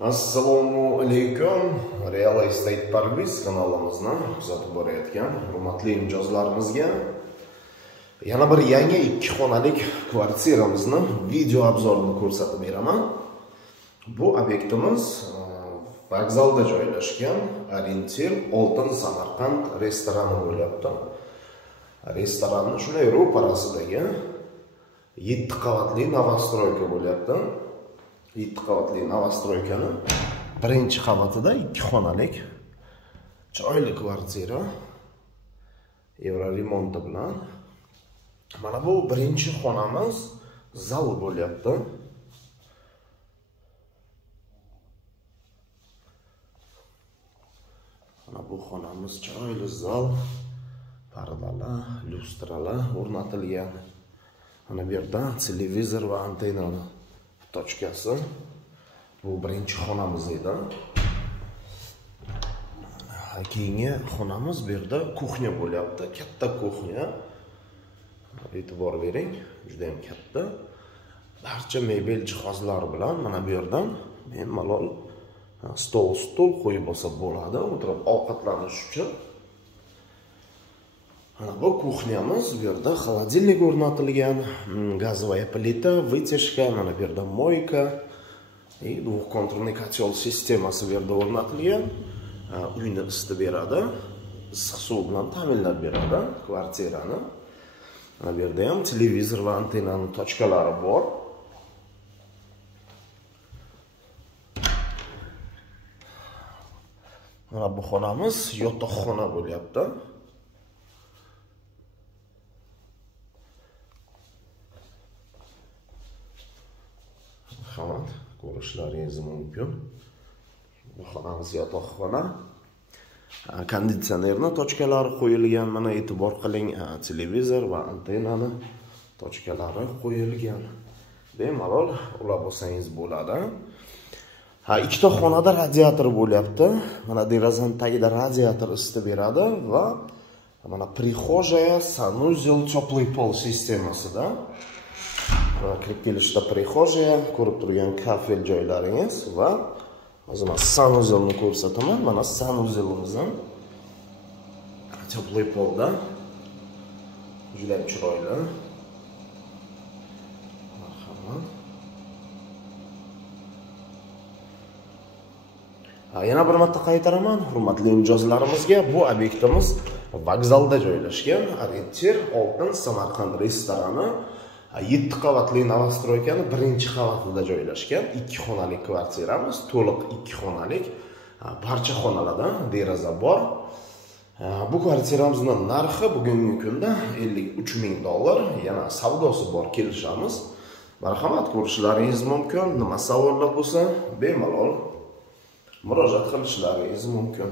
Assalomu alaykum. Real Estate Parvis kanalimizni kuzatib borayotgan hurmatli mijozlarimizga yana bir yangi 2 xonalik kvartiramizni video obzorini ko'rsatib beraman. Bu obyektimiz vokzalda joylashgan Orientir Oltin Samarqand restorani bo'lyapti. Restoranning shunday ro'parasidagi 7 qavatli novostroyka bo'lyapti. 7 qavatli novostroykani birinchi qavatida 2 xonalik chiroyli kvartira Euro remonti bilan. Mana bu birinchi xonamiz, zal bo'lyapti. Mana bu xonamiz chiroyli zal, pardalar, lyustralar o'rnatilgan. Mana bu yerda televizor va antennalar tochkasi. Bu birinchi xonamiz edi. Keyingi xonamiz bu yerda kuxnya bo'lyapti. Katta kuxnya. E'tibor bering, juda ham katta. Barcha mebel jihozlar bilan mana bu yerdan malol stol qo'yib olsa bo'ladi, o'tirib ovqatlanish uchun. Mana bu kuxnyamiz, bu yerda холодильник o'rnatilgan, gazovaya plita, вытяжка, mana bu yerda moyka, двухконтурный котел sistemasi bu yerda o'rnatilgan. Uyni isitib beradi, issiq suv bilan ta'minlab beradi kvartirani. Mana bu yerda ham televizor va antennaning tochkalari bor. Mana bu xonamiz yotoqxona bo'lyapti. Hamon ko'rishlaringiz mumkin. Bu xonamiz yotoqxona. Konditsionerni tochkalari qo'yilgan. Mana e'tibor qiling, televizor va antennani tochkalari qo'yilgan. Bemalol ulab olsangiz bo'ladi. Ikkita xonada radiator bo'lyapti. Mana derazani tagida radiator isitib beradi va mana prixojaya, sanuzel, теплый пол sistemasida. Kirib kelishda prixojaya, ko'rib turgan kafel joylaringiz va hozir men sanuzelni ko'rsataman. Mana sanuzelimiz ham теплый polda. Juda ham chiroyli. Marhamat. Yana bir marta qaytaraman, hurmatli mijozlarimizga, bu obyektimiz vokzalda joylashgan Orientir Oltin Samarqand restorani 7 qavatli novostroykani birinchi qavatida joylashgan 2 xonalik kvartiramiz, to'liq 2 xonalik. Barcha xonalarda deraza bor. Bu kvartiramizning narxi bugungi kunda $53,000. Yana savdosi bor, kelishamiz. Marhamat, ko'rishlaringiz mumkin. Nima savollar bo'lsa, bemalol murojaat qilishlaringiz mumkin.